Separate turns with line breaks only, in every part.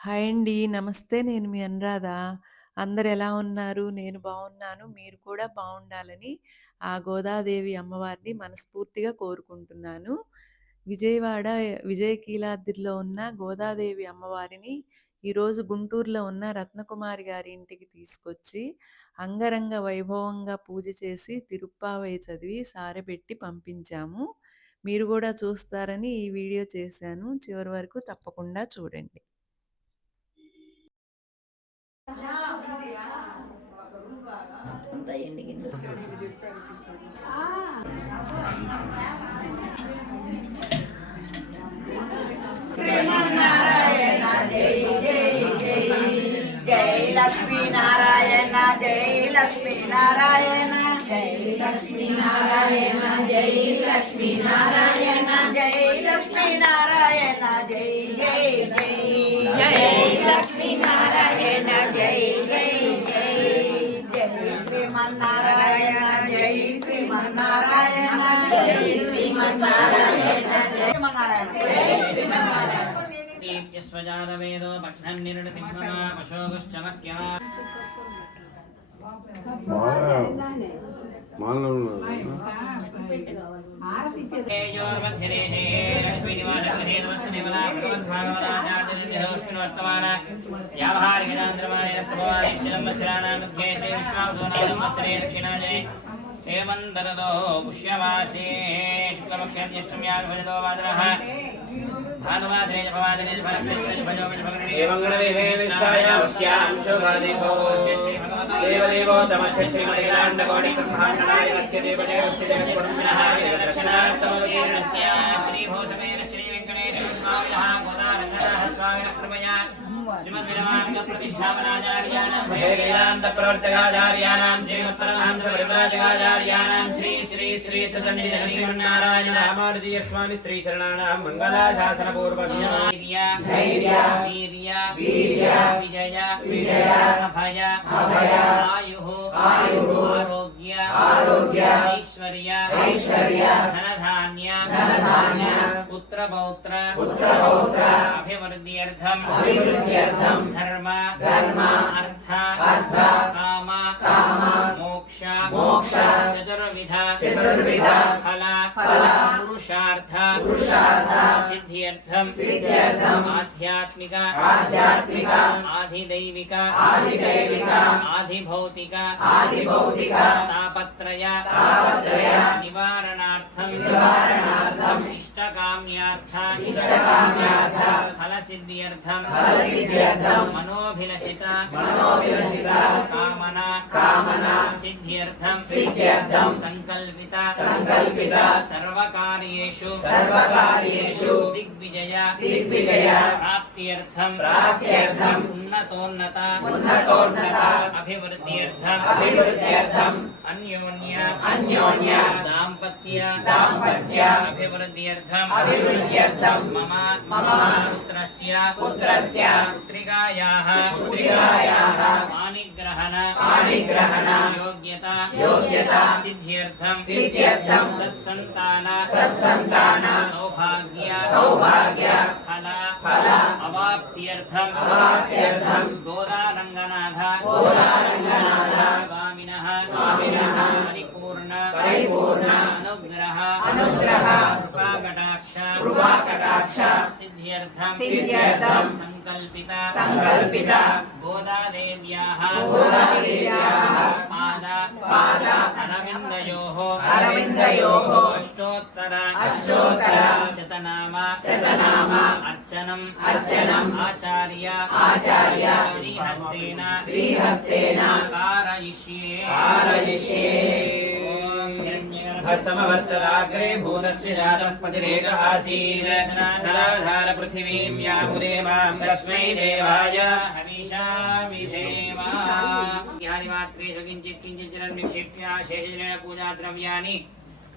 Hi అండి. నమస్తే. నేను మీ అనురాధ. అందరు ఎలా ఉన్నారు? నేను బావున్నాను. మీరు కూడా బావుండాలని ఆ గోదాదేవి అమ్మవారిని మనస్ఫూర్తిగా కోరుకుంటున్నాను. విజయవాడ విజయకీలాద్రిలో ఉన్న గోదాదేవి అమ్మవారిని ఈరోజు గుంటూరులో ఉన్న రత్నకుమారి గారి ఇంటికి తీసుకొచ్చి అంగరంగ వైభవంగా పూజ చేసి తిరుప్పావై చదివి సారెబెట్టి పంపించాము. మీరు గూడా చూస్తారని ఈ వీడియో చేశాను. చివరి వరకు తప్పకుండా చూడండి.
అంతా ఎండి గిన్నెలు
జై లక్ష్మీ నారాయణ జై లక్ష్మీ జై శ్రీమన్నారాయణ
యస్వజాతవేదో భగ్నన్నిరుడితిమ్మమా పశోగుశ్చమక్యమా తేజోర్మధ్యదేశే లక్ష్మీనివాసగృహేణవస్తునివలా శ్రీ విశ్వావసోనాం हेमन्तरदो पुष्यमासे शुक्लपक्षन्यष्टम्याभिभजतो वादनः भानुवादने जपवादने जपनक्षत्रे जपजो
एवङ्गणविहेनिष्ठायास्यां शुभदिको देवदेवोत्तमस्य श्रीमतिकलाण्डकोटिब्रह्माण्डनायकस्य देवदेवस्य जगत्पुरुषः
दक्षिणार्थमोदीर्णस्य श्रीभूषमेन श्रीवेङ्कटेश्वर स्वामिनः गोदारङ्गनाथ स्वामिनः कृपया श्रीमद्विरमाङ्गप्रतिष्ठापनाचार्याणां
वेदान्तप्रवर्तकाचार्याणां श्रीमत्परमहंसपरिव्राजकाचार्याणां श्री श्री श्री तदन्निधनश्रीमन्नारायण रामानुजीय स्वामी श्रीचरणानां मङ्गलाशासनपूर्वकम्
धैर्य धैर्य वीर्य वीर्य विजय विजय अभय अभय आयुः आयुः आरोग्य आरोग्य ऐश्वर्य ऐश्वर्य धनधान्य धनधान्य पुत्र पौत्र पुत्र पौत्र अभिवृद्ध्यर्थम् अभिवृद्ध्यर्थम् धर्म धर्म अर्थ अर्थ काम काम मोक्ष मोक्ष चतुर्विध चतुर्विध फल फल पुरुषार्थ पुरुषार्थ सिद्ध्यर्थम् सिद्ध्यर्थम् आध्यात्मिक आध्यात्मिक आधिदैविक आधिदैविक आधिभौतिक आधिभौतिक तापत्रय तापत्रय निवारणार्थम् निवारणार्थम् इष्टकाम्यार्थ इष्टकाम्यार्थ फलसिद्ध्यर्थम् फलसिद्ध्यर्थम् मनोभिलषित मनोभिलषित कामना कामना सिद्ध्यर्थम् सिद्ध्यर्थम् सङ्कल्पित सङ्कल्पित सर्वकार्येषु सर्वकार्येषु दिग्विजय दिग्विजय प्राप्त्यर्थम् प्राप्त्यर्थम् उन्नतोन्नत उन्नतोन्नत अभिवृद्ध्यर्थम्। अभिवृद्ध्यर्थम्। अन्योन्य। अन्योन्य। दाम्पत्य। दाम्पत्य। अभिवृद्ध्यर्थम्। अभिवृद्ध्यर्थम्। मम मम पुत्रस्य। पुत्रस्य। पुत्रिकायाः। पुत्रिकायाः। पाणिग्रहण। पाणिग्रहण। योग्यता। योग्यता। सिद्ध्यर्थम्। सिद्ध्यर्थम्। सत्सन्तान। सत्सन्तान। सौभाग्य। सौभाग्य। फल। ఫల అవాప్త్యర్థం అవాప్త్యర్థం గోదారంగనాథ గోదారంగనాథ స్వామినః స్వామినః పరిపూర్ణ పరిపూర్ణ అనుగ్రహ అనుగ్రహ కృపాకటాక్ష కృపాకటాక్ష సిద్ధ్యర్థం సిద్ధ్యర్థం अर्चनम् अर्चनम् आचार्य आचार्य श्रीहस्तेन श्रीहस्तेन कारयिष्ये कारयिष्ये
समवर्तदाग्रे भूतस्य जातः पतिरेकः आसीत् सदाधार पृथिवीं यामुदे माँ तस्मै देवाय।
हविषा विधेम यादिमात्रेषु किञ्चित् किञ्चित् जलं निक्षिप्य शेषजनेन पूजाद्रव्याणि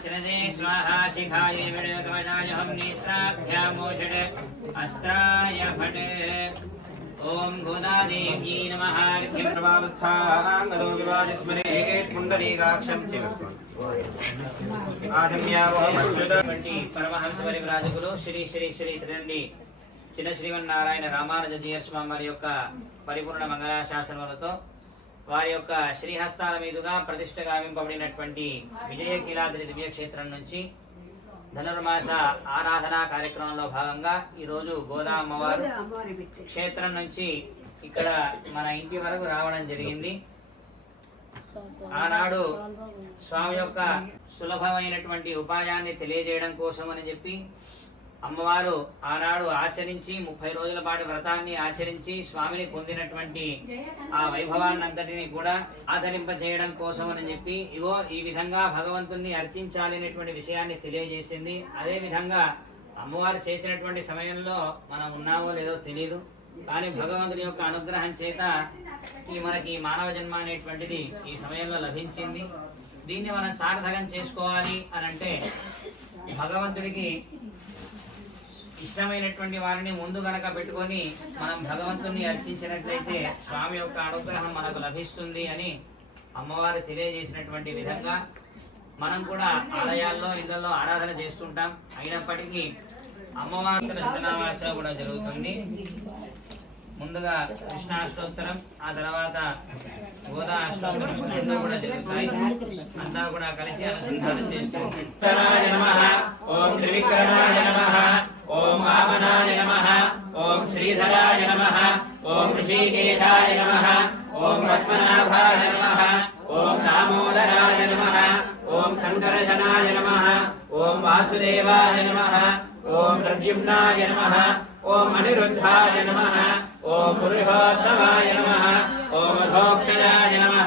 शिरसे स्वाहा शिखाय विडकवचाय हम नेत्राभ्यामोषड अस्त्राय फट् ॐ गोदादेव्यै नमः अर्घ्यं
सर्वावस्थां ततो विवादिस्मरेत् पुण्डरीकाक्षं च ఆశమ్యావహమచ్యుత
వంటి పరమహంస పరివ్రాజకులు శ్రీ శ్రీ శ్రీ త్రిదండి చిన్న శ్రీమన్నారాయణ రామానుజ జీయ స్వామి వారి యొక్క పరిపూర్ణ మంగళాశాసనములతో వారి యొక్క శ్రీహస్తాల మీదుగా ప్రతిష్ట గావింపబడినటువంటి విజయకీలాద్రి దివ్యక్షేత్రం నుంచి ధనుర్మాస ఆరాధనా కార్యక్రమంలో భాగంగా ఈరోజు గోదా అమ్మవారు క్షేత్రం నుంచి ఇక్కడ మన ఇంటి వరకు రావడం జరిగింది. ఆనాడు స్వామి యొక్క సులభమైనటువంటి ఉపాయాన్ని తెలియజేయడం కోసం అని చెప్పి అమ్మవారు ఆనాడు ఆచరించి ముప్పై రోజుల పాటు వ్రతాన్ని ఆచరించి స్వామిని పొందినటువంటి ఆ వైభవాన్నంతటిని కూడా ఆదరింపజేయడం కోసం అని చెప్పి ఇగో ఈ విధంగా భగవంతుణ్ణి అర్చించాలి అనేటువంటి విషయాన్ని తెలియజేసింది. అదే విధంగా అమ్మవారు చేసినటువంటి సమయంలో మనం ఉన్నామో లేదో తెలియదు కానీ భగవంతుని యొక్క అనుగ్రహం చేత ఈ మనకి మానవ జన్మ అనేటువంటిది ఈ సమయంలో లభించింది. దీన్ని మనం సార్థకం చేసుకోవాలి అని అంటే భగవంతుడికి ఇష్టమైనటువంటి వారిని ముందు గనక పెట్టుకొని మనం భగవంతుని అర్చించినట్లయితే స్వామి యొక్క అనుగ్రహం మనకు లభిస్తుంది అని అమ్మవారు తెలియజేసినటువంటి విధంగా మనం కూడా ఆలయాల్లో ఇళ్ళలో ఆరాధన చేస్తుంటాం. అయినప్పటికీ అమ్మవారి రచనావాచ కూడా జరుగుతుంది. ముందుగా కృష్ణ అష్టోత్తరం ఆ తర్వాత గోదా అష్టోత్తరం రెండు కూడా జరుగుతాయి. అంతా కూడా కలిసి అనుసంధానం చేస్తూ
ఓం త్రివిక్రమాయ నమః. ఓం వామనాయ నమః ఓం శ్రీధరాయ నమః ఓం ఋషికేశాయ నమః ఓం పద్మనాభాయ నమః ఓం దామోదరాయ నమః ఓం శంకరజనాయ నమః ఓం వాసుదేవాయ నమః ఓం ప్రద్యుమ్నాయ నమః ఓం అనిరుద్ధాయ నమః ఓం పురుషోత్తమాయ నమః ఓం అధోక్షజాయ నమః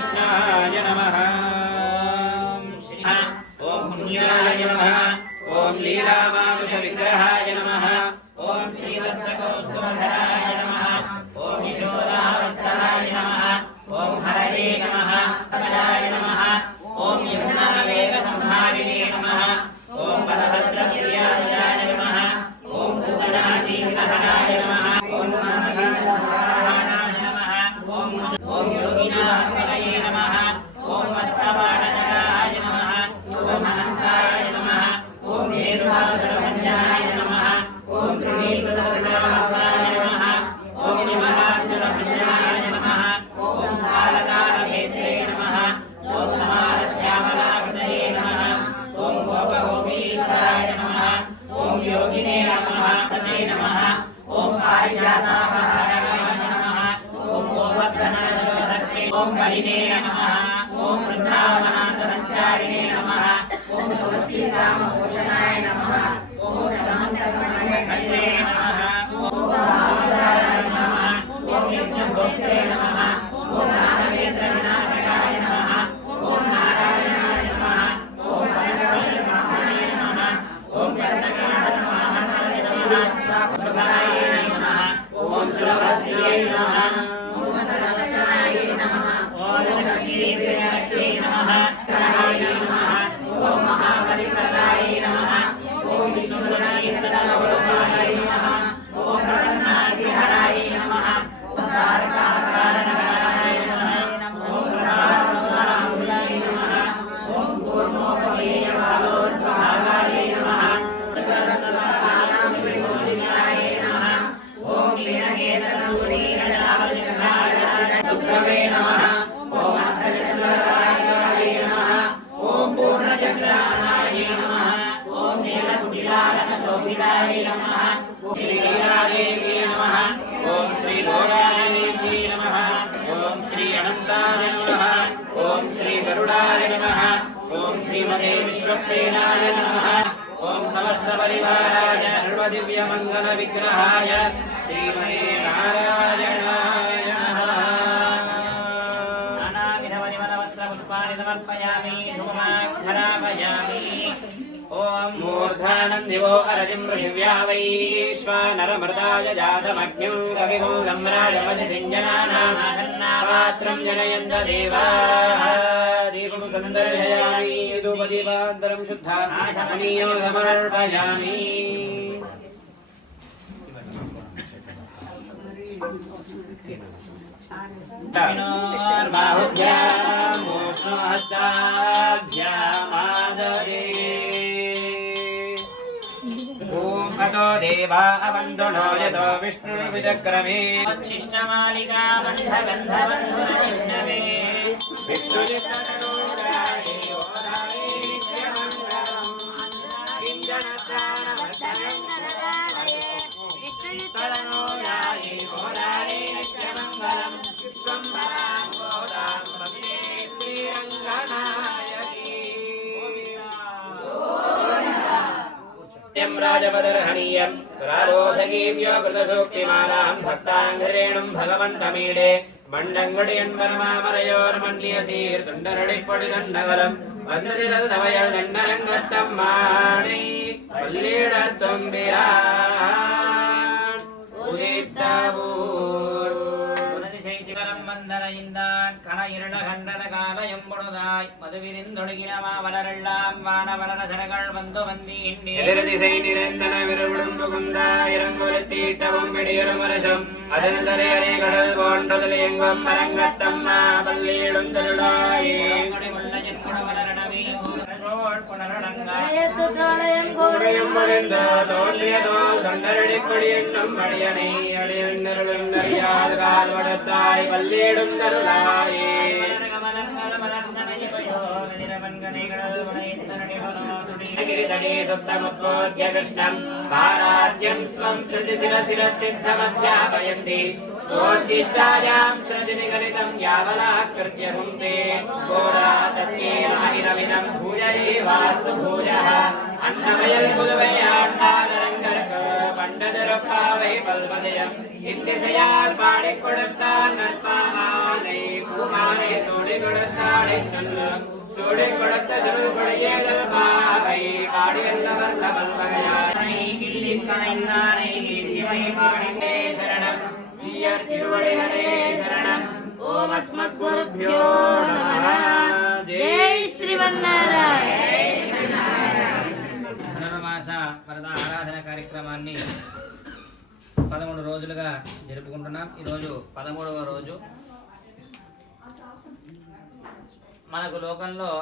Krishna. శివాయ నమ. ఓం
శ్రీమతే విశ్వక్సేనాయ నమ. ఓం సమస్త పరివారాయ సర్వదివ్య మంగళ విగ్రహాయ శ్రీమతే నారాయణాయ నమః. నానావిధ పరిమళవస్త్ర పుష్పాణి సమర్పయామి ధూమాఘరాపయామి ఓం
मूर्धानन्दिवो अरजिं पृथिव्या वैश्वानरमृताय जातमग्निं कविगुं सम्राजमधिञ्जनानामाघन्नापात्रं जनयन्त देवाः दीपं सन्दर्शयामि धूपदीपान्तरं शुद्धात्मनीयं समर्पयामि बाहुभ्याम् देवा अवन्दनो यतो विष्णुर्विचक्रमे
शिष्टमालिका बन्धगन्धबन्धुरविष्णवे
विष्णुजितनोराये नित्यं राजपदर्हणीयं राबोधगीव्यो कृतसूक्तिमालां भक्ताङ्घ्रेणुं भगवन्तमीडे மண்டங்குடியன் பரமாமரையோர் துண்டரடிப்பொடி தண்டகலம் வந்ததிரதவயல் தண்டரங்கத்தம்மானை பல்லீடத்தும்பிரான்
கடைந்தான் கண இருள கண்டத கால எம்பொழுதாய் மதுவிரிந்தொழுகினமா வளரெல்லாம் வான வளர தரகள் வந்து வந்தி
எதிர்திசை நிரந்தன விருவிடும் புகுந்தா இறங்குரு தீட்டவும் பிடியரும் அரசம் அதன் தரையறை கடல் போன்றதில் எங்கும் மரங்கத்தம்மா பள்ளியிடும் திருடாயே கூடையும் மொழிந்த தோன்றியதோல் தொண்டரடிப்படி எண்ணும் அடியணை அடியண்ணருளும் அறியாத கால் வடத்தாய் பல்லீடும் தருளாயே गिरितटे सुप्तमुद्बोध्य कृष्णम् पाराद्यम् स्वम् श्रुतिशिरशिरसिद्धमध्यापयन्ति सोच्छिष्टायाम् श्रुतिनिगलितम् यावलाकृत्य भुङ्क्ते घोरा तस्यैवाहिरमिदम् भूय एवास्तु भूयः अन्नमयल् पुलवयाण्डादरङ्गर्क பண்டதரப்பாவை பல்வதயம் இந்திசையால் பாடிக் கொடுத்தான் நற்பாமாலை பூமாலை சூடி கொடுத்தாடை சொல்லு சூடி கொடுத்த திருக்குடையதல் மாவை பாடியல்லவர் லவல்வகையாய் சரணம் ஆதித்யர் திருவடிகளே
ఆరాధన కార్యక్రమాన్ని పదమూడు రోజులుగా జరుపుకుంటున్నాం. ఈరోజు పదమూడవ రోజు. మనకు లోకంలో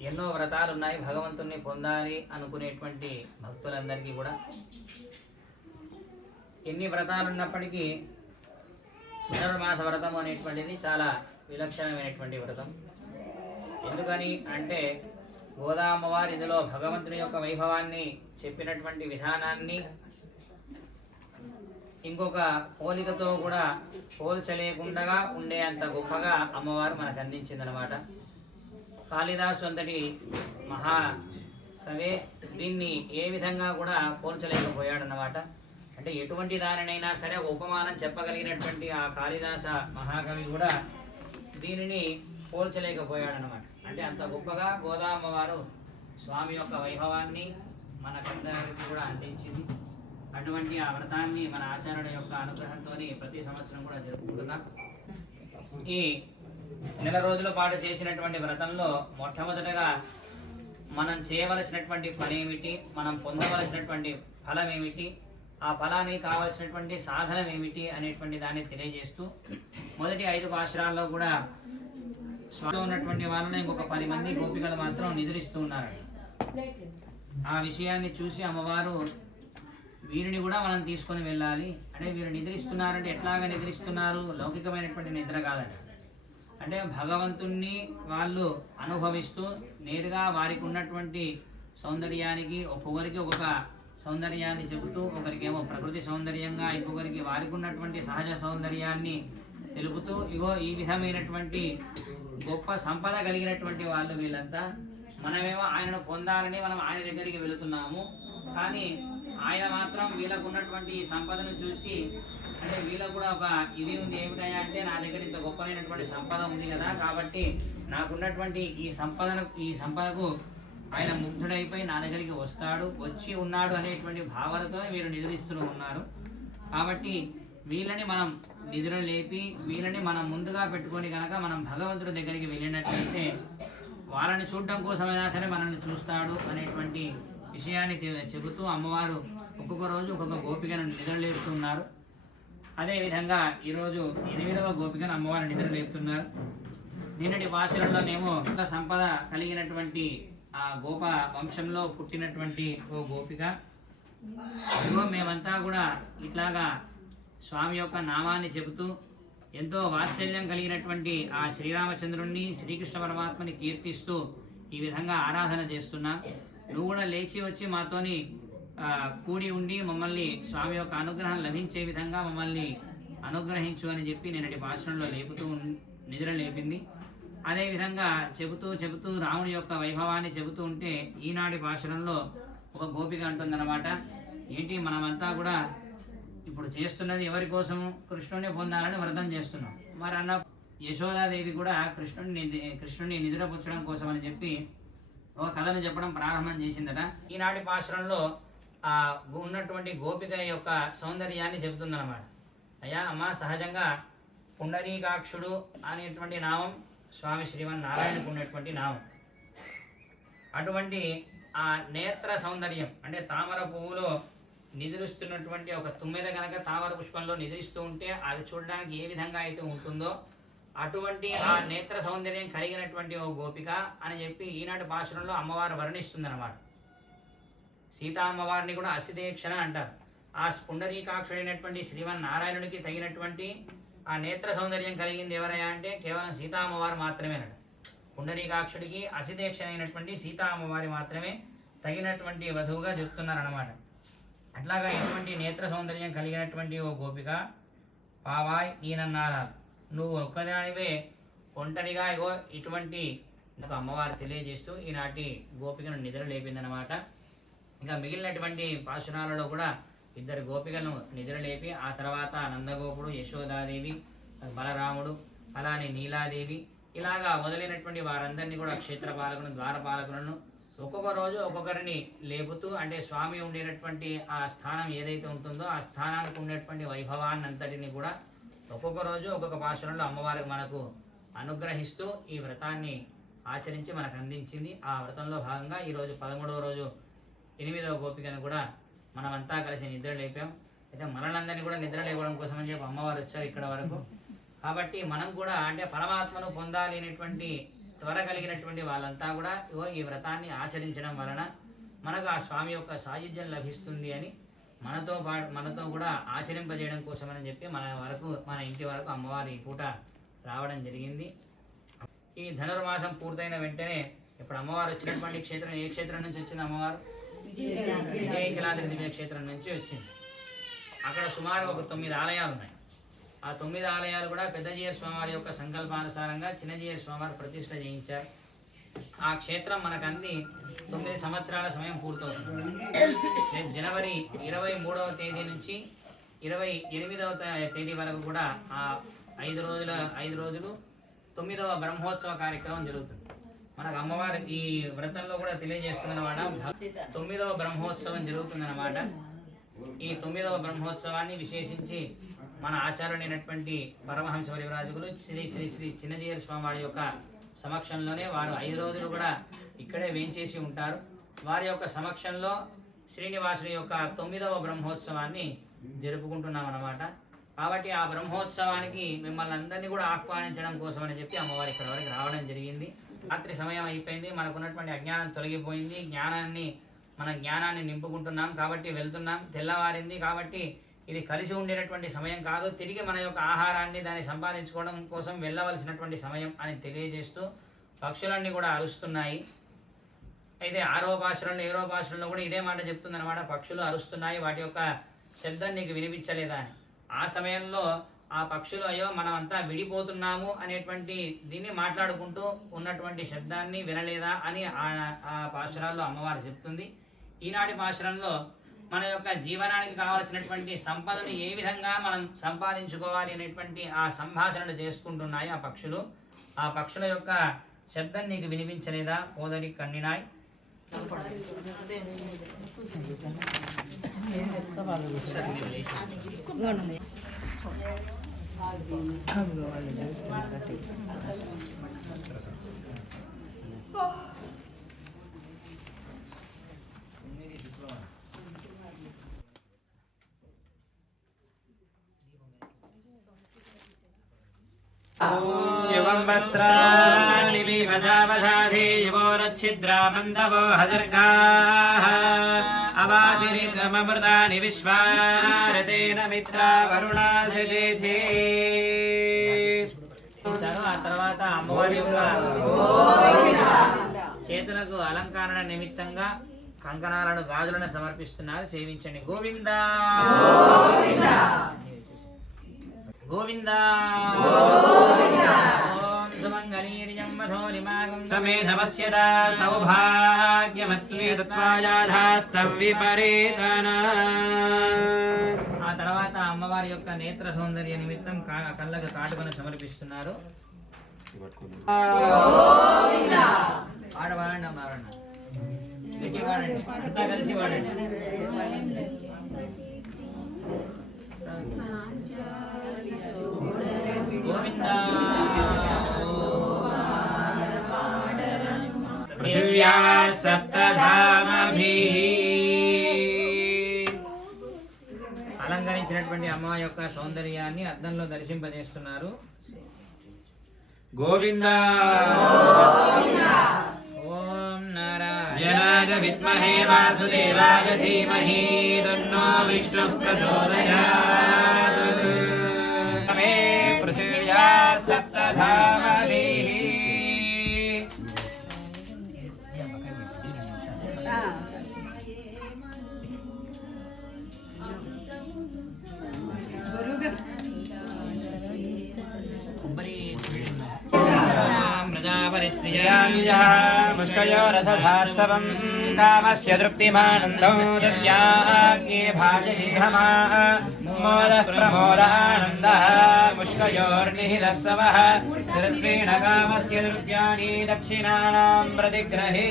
ఎన్నో వ్రతాలు ఉన్నాయి భగవంతుణ్ణి పొందాలి అనుకునేటువంటి భక్తులందరికీ కూడా ఎన్ని వ్రతాలు ఉన్నప్పటికీ పునర్మాస వ్రతం అనేటువంటిది చాలా విలక్షణమైనటువంటి వ్రతం. ఎందుకని అంటే గోదామవారు ఇందులో భగవంతుని యొక్క వైభవాన్ని చెప్పినటువంటి విధానాన్ని ఇంకొక పోలికతో కూడా పోల్చలేకుండా ఉండే అంత గొప్పగా అమ్మవారు మనకు అందించిందనమాట కాళిదాసు అంతటి మహా కవే దీన్ని ఏ విధంగా కూడా పోల్చలేకపోయాడన్నమాట. అంటే ఎటువంటి దానినైనా సరే ఒక ఉపమానం చెప్పగలిగినటువంటి ఆ కాళిదాస మహాకవి కూడా దీనిని పోల్చలేకపోయాడనమాట అంటే అంత గొప్పగా గోదామ్మ వారు స్వామి యొక్క వైభవాన్ని మనకందరికి కూడా అందించింది. అటువంటి ఆ వ్రతాన్ని మన ఆచార్యుల యొక్క అనుగ్రహంతో ప్రతి సంవత్సరం కూడా జరుపుకుంటున్నాం. ఈ నెల రోజుల పాటు చేసినటువంటి వ్రతంలో మొట్టమొదటగా మనం చేయవలసినటువంటి పని ఏమిటి మనం పొందవలసినటువంటి ఫలం ఏమిటి ఆ ఫలానికి కావలసినటువంటి సాధనం ఏమిటి అనేటువంటి దాన్ని తెలియజేస్తూ మొదటి ఐదు పాశ్రాల్లో కూడా స్వామిలో ఉన్నటువంటి వాళ్ళని ఇంకొక పది మంది గోపికలు మాత్రం నిద్రిస్తూ ఉన్నారు. ఆ విషయాన్ని చూసి అమ్మవారు వీరిని కూడా మనం తీసుకొని వెళ్ళాలి. అంటే వీరు నిద్రిస్తున్నారంటే ఎట్లాగా నిద్రిస్తున్నారు? లౌకికమైనటువంటి నిద్ర కాదట. అంటే భగవంతుణ్ణి వాళ్ళు అనుభవిస్తూ నేరుగా వారికి ఉన్నటువంటి సౌందర్యానికి ఒక్కొక్కరికి ఒక్కొక్క సౌందర్యాన్ని చెబుతూ ఒకరికేమో ప్రకృతి సౌందర్యంగా ఇంకొకరికి వారికి ఉన్నటువంటి సహజ సౌందర్యాన్ని తెలుపుతూ ఇగో ఈ విధమైనటువంటి గొప్ప సంపద కలిగినటువంటి వాళ్ళు వీళ్ళంతా మనమేమో ఆయనను పొందాలని మనం ఆయన దగ్గరికి వెళుతున్నాము. కానీ ఆయన మాత్రం వీళ్ళకు ఉన్నటువంటి ఈ సంపదను చూసి అంటే వీళ్ళకు కూడా ఒక ఇది ఉంది ఏమిటయ్యా అంటే నా దగ్గర ఇంత గొప్పనైనటువంటి సంపద ఉంది కదా కాబట్టి నాకున్నటువంటి ఈ సంపదను ఈ సంపదకు ఆయన ముగ్ధుడైపోయి నా దగ్గరికి వస్తాడు వచ్చి ఉన్నాడు అనేటువంటి భావనతో వీరు నిద్రిస్తూ ఉన్నారు. కాబట్టి వీళ్ళని మనం నిద్ర లేపి వీళ్ళని మనం ముందుగా పెట్టుకొని కనుక మనం భగవంతుడి దగ్గరికి వెళ్ళినట్లయితే వాళ్ళని చూడడం కోసమైనా సరే మనల్ని చూస్తాడు అనేటువంటి విషయాన్ని తె- చెబుతూ అమ్మవారు ఒక్కొక్క రోజు ఒక్కొక్క గోపికను నిద్ర లేపుతున్నారు. అదేవిధంగా ఈరోజు ఎనిమిదవ గోపికను అమ్మవారు నిద్ర లేపుతున్నారు. నిన్నటి భాషలలోనేమో సంపద కలిగినటువంటి ఆ గోప వంశంలో పుట్టినటువంటి ఓ గోపిక. ఇదిగో మేమంతా కూడా ఇట్లాగా స్వామి యొక్క నామాన్ని చెబుతూ ఎంతో వాత్సల్యం కలిగినటువంటి ఆ శ్రీరామచంద్రుణ్ణి శ్రీకృష్ణ పరమాత్మని కీర్తిస్తూ ఈ విధంగా ఆరాధన చేస్తున్నా. నువ్వు కూడా లేచి వచ్చి మాతోని కూడి ఉండి మమ్మల్ని స్వామి యొక్క అనుగ్రహం లభించే విధంగా మమ్మల్ని అనుగ్రహించు అని చెప్పి నిన్నటి భాషణంలో లేపుతూ నిద్ర లేపింది. అదేవిధంగా చెబుతూ చెబుతూ రాముడి యొక్క వైభవాన్ని చెబుతూ ఉంటే ఈనాటి భాషణంలో ఒక గోపిక అంటుందన్నమాట. ఏంటి మనమంతా కూడా ఇప్పుడు చేస్తున్నది ఎవరి కోసం కృష్ణుడిని పొందాలని వ్రతం చేస్తున్నాం. మరి అన్న యశోదాదేవి కూడా కృష్ణుడిని కృష్ణుడిని నిద్రపుచ్చడం కోసం అని చెప్పి ఒక కథను చెప్పడం ప్రారంభం చేసిందట. ఈనాటి పాశ్రంలో ఆ ఉన్నటువంటి గోపిక యొక్క సౌందర్యాన్ని చెబుతుందన్నమాట. అయ్యా అమ్మ సహజంగా పుండరీకాక్షుడు అనేటువంటి నామం స్వామి శ్రీమన్నారాయణకు ఉన్నటువంటి నామం. అటువంటి ఆ నేత్ర సౌందర్యం అంటే తామర పువ్వులో నిద్రిస్తున్నటువంటి ఒక తుమ్మెద కనుక తామర పుష్పంలో నిద్రిస్తూ ఉంటే అది చూడడానికి ఏ విధంగా అయితే ఉంటుందో అటువంటి ఆ నేత్ర సౌందర్యం కలిగినటువంటి ఓ గోపిక అని చెప్పి ఈనాటి భాషణంలో అమ్మవారు వర్ణిస్తుందన్నమాట. సీతా అమ్మవారిని కూడా అసిదేక్షణ అంటారు. ఆ పుండరీకాక్షుడైనటువంటి శ్రీమన్నారాయణుడికి తగినటువంటి ఆ నేత్ర సౌందర్యం కలిగింది ఎవరయ్యా అంటే కేవలం సీతా అమ్మవారు మాత్రమేనట. పుండరీకాక్షుడికి అసిదేక్షణ అయినటువంటి సీతా అమ్మవారి మాత్రమే తగినటువంటి వధువుగా చెప్తున్నారన్నమాట. అట్లాగా ఎటువంటి నేత్ర సౌందర్యం కలిగినటువంటి ఓ గోపిక పావాయ్ ఈనన్నారాలు నువ్వు ఒక్కదానివే ఒంటరిగా ఇగో ఇటువంటి నాకు అమ్మవారు తెలియజేస్తూ ఈనాటి గోపికను నిద్ర లేపిందనమాట ఇంకా మిగిలినటువంటి పాశురాలలో కూడా ఇద్దరు గోపికలను నిద్రలేపి ఆ తర్వాత నందగోపుడు యశోదాదేవి బలరాముడు అలానే నీలాదేవి ఇలాగా మొదలైనటువంటి వారందరినీ కూడా క్షేత్రపాలకులను ద్వారపాలకులను ఒక్కొక్క రోజు ఒక్కొక్కరిని లేపుతూ అంటే స్వామి ఉండేటటువంటి ఆ స్థానం ఏదైతే ఉంటుందో ఆ స్థానానికి ఉండేటువంటి వైభవాన్ని అంతటిని కూడా ఒక్కొక్క రోజు ఒక్కొక్క పాశ్వరంలో అమ్మవారికి మనకు అనుగ్రహిస్తూ ఈ వ్రతాన్ని ఆచరించి మనకు అందించింది. ఆ వ్రతంలో భాగంగా ఈరోజు పదమూడవ రోజు ఎనిమిదవ గోపికను కూడా మనమంతా కలిసి నిద్ర లేపాం. అయితే మనలందరినీ కూడా నిద్ర లేవడం కోసం అని చెప్పి అమ్మవారు వచ్చారు ఇక్కడ వరకు. కాబట్టి మనం కూడా అంటే పరమాత్మను పొందాలి అనేటువంటి త్వర కలిగినటువంటి వాళ్ళంతా కూడా ఇగో ఈ వ్రతాన్ని ఆచరించడం వలన మనకు ఆ స్వామి యొక్క సాయుధ్యం లభిస్తుంది అని మనతో పాటు మనతో కూడా ఆచరింపజేయడం కోసమని చెప్పి మన వరకు మన ఇంటి వరకు అమ్మవారి పూట రావడం జరిగింది. ఈ ధనుర్మాసం పూర్తయిన వెంటనే ఇప్పుడు అమ్మవారు వచ్చినటువంటి క్షేత్రం ఏ క్షేత్రం నుంచి వచ్చింది అమ్మవారు? విజయకిలాద్రి దివ్యక్షేత్రం నుంచి వచ్చింది. అక్కడ సుమారు ఒక తొమ్మిది ఆలయాలు ఉన్నాయి. ఆ తొమ్మిది ఆలయాలు కూడా పెద్దజీయ స్వామివారి యొక్క సంకల్పానుసారంగా చిన్నజీయ స్వామివారు ప్రతిష్ట చేయించారు. ఆ క్షేత్రం మనకు అంది తొమ్మిది సంవత్సరాల సమయం పూర్తవుతుంది. రేపు జనవరి ఇరవై మూడవ తేదీ నుంచి ఇరవై ఎనిమిదవ తేదీ వరకు కూడా ఆ ఐదు రోజుల ఐదు రోజులు తొమ్మిదవ బ్రహ్మోత్సవ కార్యక్రమం జరుగుతుంది. మనకు అమ్మవారి ఈ వ్రతంలో కూడా తెలియజేస్తుందన్నమాట. తొమ్మిదవ బ్రహ్మోత్సవం జరుగుతుందన్నమాట. ఈ తొమ్మిదవ బ్రహ్మోత్సవాన్ని విశేషించి మన ఆచార్యుడైనటువంటి పరమహంస వరివరాజుకులు శ్రీ శ్రీ శ్రీ చిన్నజీయర్ స్వామి వారి యొక్క సమక్షంలోనే వారు ఐదు రోజులు కూడా ఇక్కడే వేంచేసి ఉంటారు. వారి యొక్క సమక్షంలో శ్రీనివాసుని యొక్క తొమ్మిదవ బ్రహ్మోత్సవాన్ని జరుపుకుంటున్నాం అన్నమాట కాబట్టి ఆ బ్రహ్మోత్సవానికి మిమ్మల్ని అందరినీ కూడా ఆహ్వానించడం కోసం అని చెప్పి అమ్మవారి ఇక్కడ వరకు రావడం జరిగింది. రాత్రి సమయం అయిపోయింది మనకున్నటువంటి అజ్ఞానం తొలగిపోయింది జ్ఞానాన్ని మన జ్ఞానాన్ని నింపుకుంటున్నాం కాబట్టి వెళ్తున్నాం. తెల్లవారింది కాబట్టి ఇది కలిసి ఉండేటటువంటి సమయం కాదు. తిరిగి మన యొక్క ఆహారాన్ని దాన్ని సంపాదించుకోవడం కోసం వెళ్ళవలసినటువంటి సమయం అని తెలియజేస్తూ పక్షులన్నీ కూడా అరుస్తున్నాయి. అయితే ఆరో భాషలలో ఏరో భాషలలో కూడా ఇదే మాట చెప్తుందన్నమాట. పక్షులు అరుస్తున్నాయి వాటి యొక్క శబ్దం నీకు వినిపించలేదా ఆ సమయంలో ఆ పక్షులు అయ్యో మనమంతా విడిపోతున్నాము అనేటువంటి దీన్ని మాట్లాడుకుంటూ ఉన్నటువంటి శబ్దాన్ని వినలేదా అని ఆ ఆ పాశురాల్లో అమ్మవారు చెప్తుంది. ఈనాటి పాశురంలో మన యొక్క జీవనానికి కావలసినటువంటి సంపదను ఏ విధంగా మనం సంపాదించుకోవాలి అనేటువంటి ఆ సంభాషణలు చేసుకుంటున్నాయి ఆ పక్షులు. ఆ పక్షుల యొక్క శబ్దం నీకు వినిపించలేదా? పోదరి కన్నినాయ్.
युवं वस्त्राणि विवशावसाधे युवोरच्छिद्रा मन्दवो हसर्गाः अवातिरितममृतानि विश्वारतेन मित्रा वरुणासिजेथे
ఇచ్చారు. ఆ తర్వాత అమ్మవారి యొక్క చేతులకు అలంకరణ నిమిత్తంగా కంకణాలను గాజులను సమర్పిస్తున్నారు సేవించండి గోవిందా గోవిందా ఓం సుమంగళీర్యం వధోరిమాగం
समेधवस्यदा सौभाग्यमत्स्मे तत्त्वाजाधास्तव्यपरेतना
ఆ తర్వాత అమ్మవారి యొక్క నేత్ర సౌందర్య నిమిత్తం కా- కళ్ళకు కాటుకను సమర్పిస్తున్నారు ఆడవాడండి అమ్మ ఆడండి గట్టిగా వాడండి అంతా కలిసి వాడండి గోవిందా
पृथिव्या सप्तधामभिः
అలంకరించినటువంటి అమ్మ యొక్క సౌందర్యాన్ని అద్దంలో దర్శింపజేస్తున్నారు
गोविन्द
ఓం నారాయణ
जनाय विद्महे वासुदेवाय धीमहि तन्नो विष्णुः प्रचोदयात् मे मुष्कयोरसधात्सवम् कामस्य तृप्तिमानन्दौ तस्याज्ञे भाजयेहमा मोदः प्रमोदानन्दः मुष्कयोर्निहिलः सवः चरित्रेण कामस्य दृग्यानि दक्षिणानां प्रतिग्रहे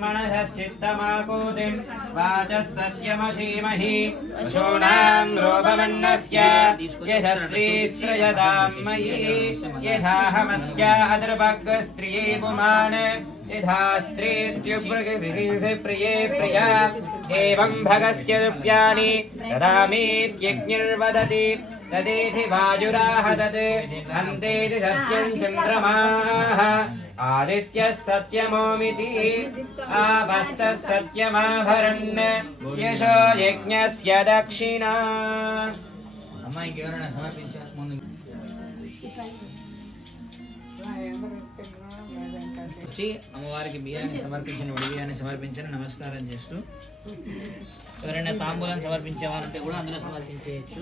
मनसश्चित्तमाकूतिम् वाचः सत्यमशीमहि पशूनां रोपमन्नस्य यशस्वी श्रयदां मयि। यथाहमस्य अदर्भग्स्त्रिये पुमान्। यथा स्त्रीत्युग्रगिभिः प्रिये। प्रिया एवं भगस्य दुर्व्यानि ददामीत्यज्ञर्वदति तदेति वायुराह तत् अन्तेति सत्यं चन्द्रमाः आदित्यः सत्यमोमिति आपस्तः सत्यमाभरन् यशो यज्ञस्य दक्षिणा
అమ్మాయికి ఎవరైనా సమర్పించారు ముందు వచ్చి అమ్మవారికి బియ్యాన్ని సమర్పించిన వడి బియ్యాన్ని సమర్పించిన నమస్కారం చేస్తూ ఎవరైనా తాంబూలం సమర్పించే వాళ్ళంటే కూడా అందులో సమర్పించేయచ్చు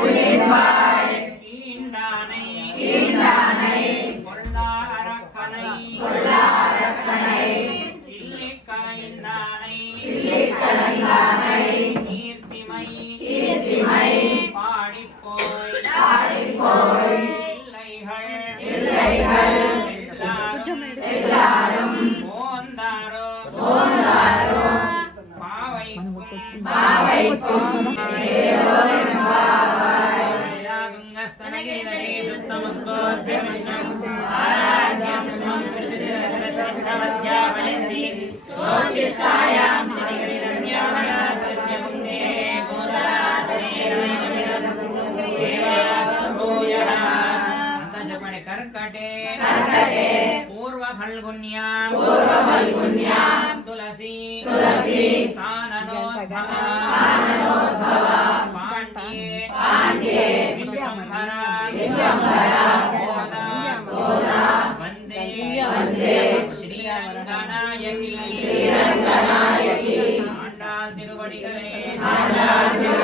Kulimba. कर्कटे कर्कटे पूर्व फल्गुन्याम पूर्व फल्गुन्याम तुलसी तुलसी काननोद्भव पांडे पांडे गोदा गोदा वंदे वंदे श्री तिरुवडिगले तिरुवडिगले